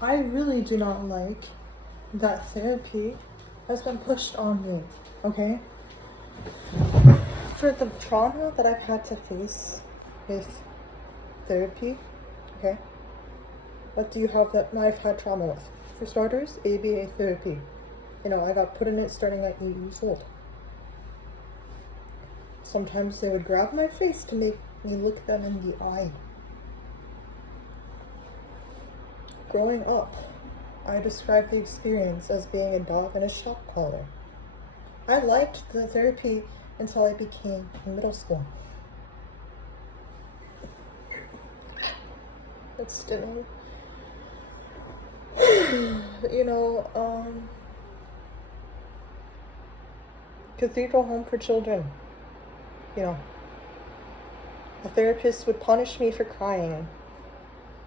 I really do not like that therapy has been pushed on me, okay? For the trauma that I've had to face with therapy, okay? What do you have that I've had trauma with? For starters, ABA therapy. You know, I got put in it starting at 8 years old. Sometimes they would grab my face to make me look them in the eye. Growing up, I described the experience as being a dog in a shock collar. I liked the therapy until I became in middle school. It's stunning. You know, Cathedral Home for Children. You know, a therapist would punish me for crying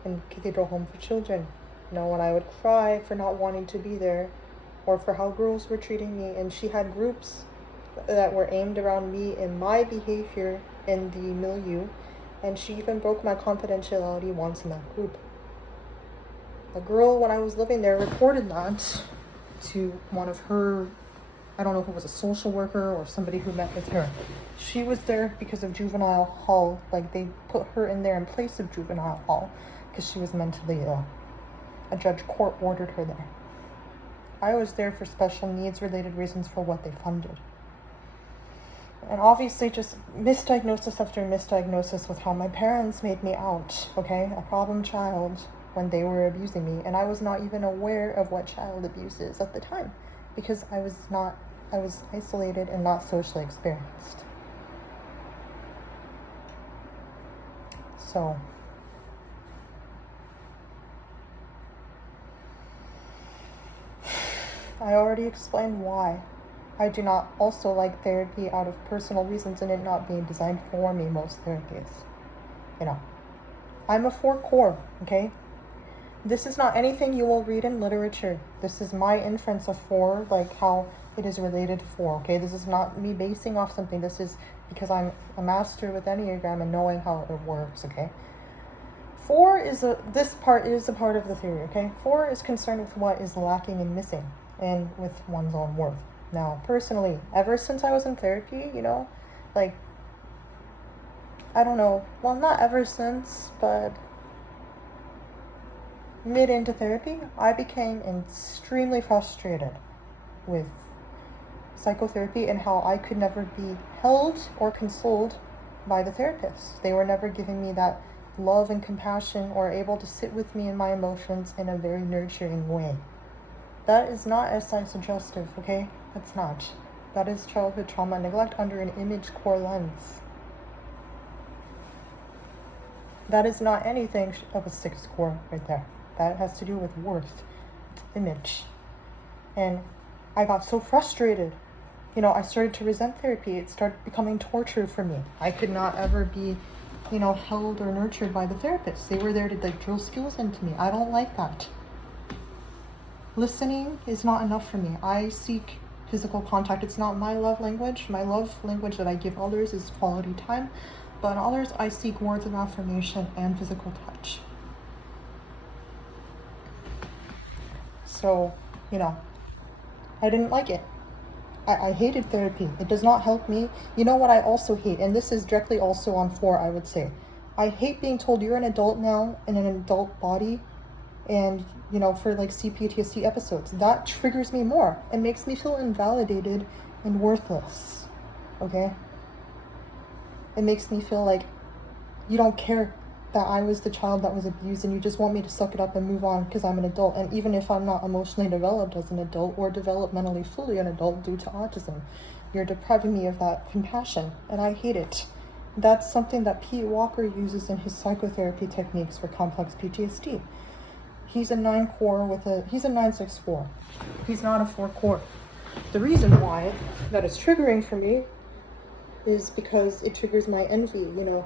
in Cathedral Home for Children. You know, when I would cry for not wanting to be there or for how girls were treating me, and she had groups that were aimed around me and my behavior in the milieu, and she even broke my confidentiality once in that group. A girl, when I was living there, reported that to one of her, I don't know if it was a social worker or somebody who met with her. She was there because of juvenile hall, like they put her in there in place of juvenile hall because she was mentally ill. A judge court ordered her there. I was there for special needs related reasons for what they funded. And obviously just misdiagnosis after misdiagnosis with how my parents made me out, okay? A problem child when they were abusing me. And I was not even aware of what child abuse is at the time because I was isolated and not socially experienced. So, I already explained why I do not also like therapy out of personal reasons and it not being designed for me, most therapies. You know, I'm a 4 core, okay? This is not anything you will read in literature. This is my inference of 4, like how it is related to 4, okay? This is not me basing off something. This is because I'm a master with Enneagram and knowing how it works, okay? 4 is this part is a part of the theory, okay? 4 is concerned with what is lacking and missing and with one's own worth. Now, personally, ever since I was in therapy, you know, like, I don't know, well, not ever since, but mid into therapy, I became extremely frustrated with psychotherapy and how I could never be held or consoled by the therapist. They were never giving me that love and compassion or able to sit with me in my emotions in a very nurturing way. That is not SI suggestive, okay? That's not. That is childhood trauma and neglect under an image core lens. That is not anything of a 6 core right there. That has to do with worth. It's image. And I got so frustrated. You know, I started to resent therapy. It started becoming torture for me. I could not ever be, you know, held or nurtured by the therapists. They were there to like drill skills into me. I don't like that. Listening is not enough for me. I seek physical contact. It's not my love language. My love language that I give others is quality time. But in others, I seek words of affirmation and physical touch. So, you know, I didn't like it. I hated therapy. It does not help me. You know what I also hate, and this is directly also on 4, I would say. I hate being told you're an adult now in an adult body and, you know, for like CPTSD episodes. That triggers me more. It makes me feel invalidated and worthless, okay? It makes me feel like you don't care that I was the child that was abused and you just want me to suck it up and move on because I'm an adult. And even if I'm not emotionally developed as an adult or developmentally fully an adult due to autism, you're depriving me of that compassion, and I hate it. That's something that Pete Walker uses in his psychotherapy techniques for complex PTSD. He's a 9 core he's a 9/6 core. He's not a 4 core. The reason why that is triggering for me is because it triggers my envy, you know,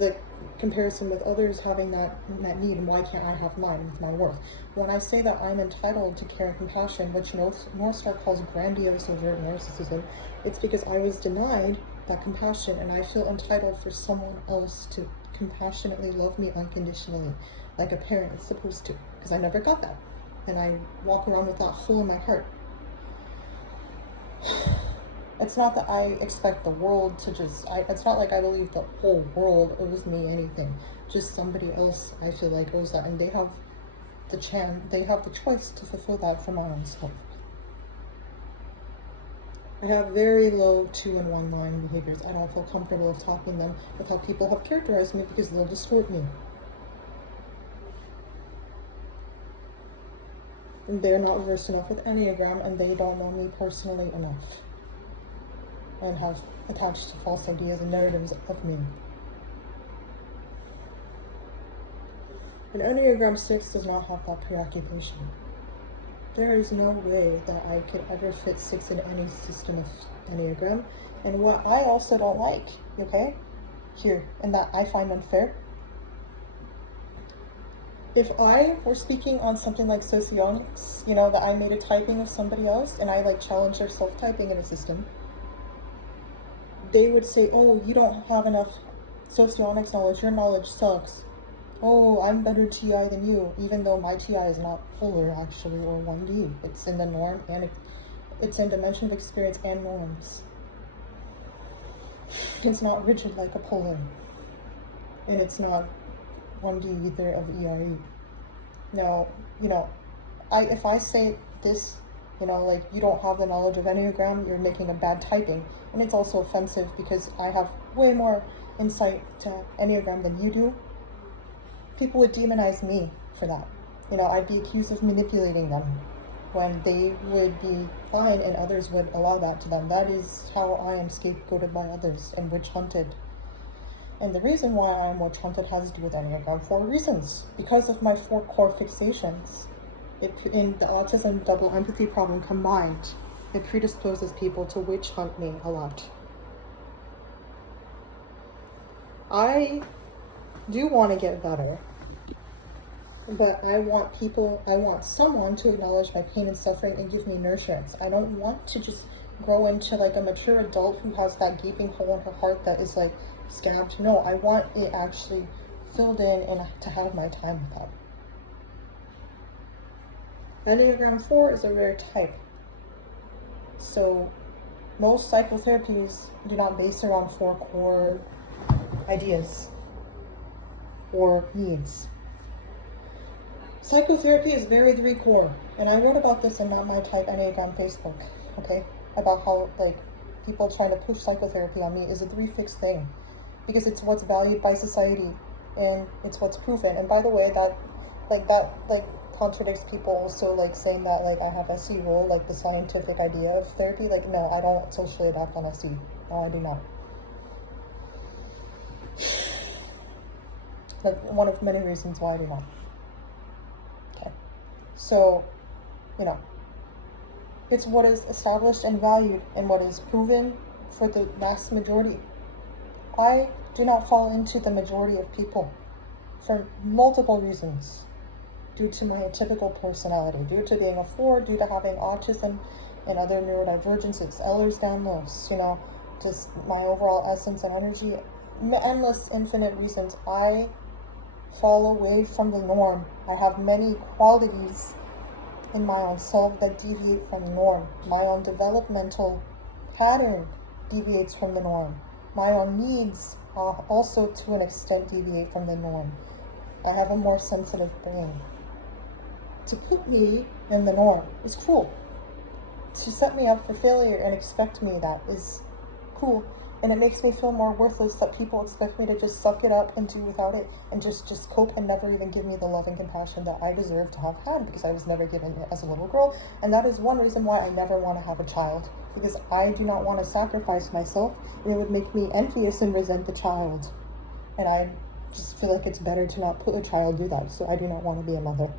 the comparison with others having that need, and why can't I have mine with my worth? When I say that I'm entitled to care and compassion, which North Star calls grandiose overt narcissism, it's because I was denied that compassion and I feel entitled for someone else to compassionately love me unconditionally, like a parent is supposed to. because I never got that. And I walk around with that hole in my heart. It's not that I expect the world to just, it's not like I believe the whole world owes me anything. Just somebody else, I feel like, owes that, and they have the choice to fulfill that for my own self. I have very low 2 and 1 line behaviors. I don't feel comfortable with topping them with how people have characterized me because they'll distort me. And they're not versed enough with Enneagram, and they don't know me personally enough, and have attached false ideas and narratives of me. An Enneagram 6 does not have that preoccupation. There is no way that I could ever fit 6 in any system of Enneagram. And what I also don't like, okay, here, and that I find unfair, if I were speaking on something like socionics, you know, that I made a typing of somebody else and I like challenge their self-typing in a system, they would say, oh, you don't have enough socionics knowledge, your knowledge sucks. Oh, I'm better TI than you, even though my TI is not polar actually, or 1D. It's in the norm, and it's in dimension of experience and norms. It's not rigid like a polar, and it's not 1D either of ERE. Now, you know, if I say this, you know, like, you don't have the knowledge of Enneagram, you're making a bad typing. And it's also offensive because I have way more insight to Enneagram than you do. People would demonize me for that. You know, I'd be accused of manipulating them when they would be fine and others would allow that to them. That is how I am scapegoated by others and witch hunted. And the reason why I am witch hunted has to do with Enneagram 4 reasons. Because of my 4 core fixations, in the autism double empathy problem combined, it predisposes people to witch hunt me a lot. I do want to get better, but I want someone to acknowledge my pain and suffering and give me nurturance. I don't want to just grow into like a mature adult who has that gaping hole in her heart that is like scabbed. No, I want it actually filled in and to have my time with that. Enneagram 4 is a rare type. So most psychotherapies do not base around 4 core ideas or needs. Psychotherapy is very 3 core, and I wrote about this in Not My Type Enneagram Facebook, okay? About how like people trying to push psychotherapy on me is a 3 fixed thing, because it's what's valued by society and it's what's proven. And by the way, that contradicts people also like saying that like I have SE role, like the scientific idea of therapy. Like, no, I don't socially adapt on SE. No, I do not. Like, one of many reasons why I do not. Okay. So, you know, it's what is established and valued and what is proven for the vast majority. I do not fall into the majority of people for multiple reasons. Due to my atypical personality, due to being a 4, due to having autism and other neurodivergences, Ehlers-Danlos, you know, just my overall essence and energy, endless, infinite reasons. I fall away from the norm. I have many qualities in my own self that deviate from the norm. My own developmental pattern deviates from the norm. My own needs also to an extent deviate from the norm. I have a more sensitive brain. To put me in the norm is cruel. To set me up for failure and expect me that is cruel. And it makes me feel more worthless that people expect me to just suck it up and do without it and just cope and never even give me the love and compassion that I deserve to have had, because I was never given it as a little girl. And that is one reason why I never want to have a child, because I do not want to sacrifice myself, and it would make me envious and resent the child. And I just feel like it's better to not put a child do that, so I do not want to be a mother.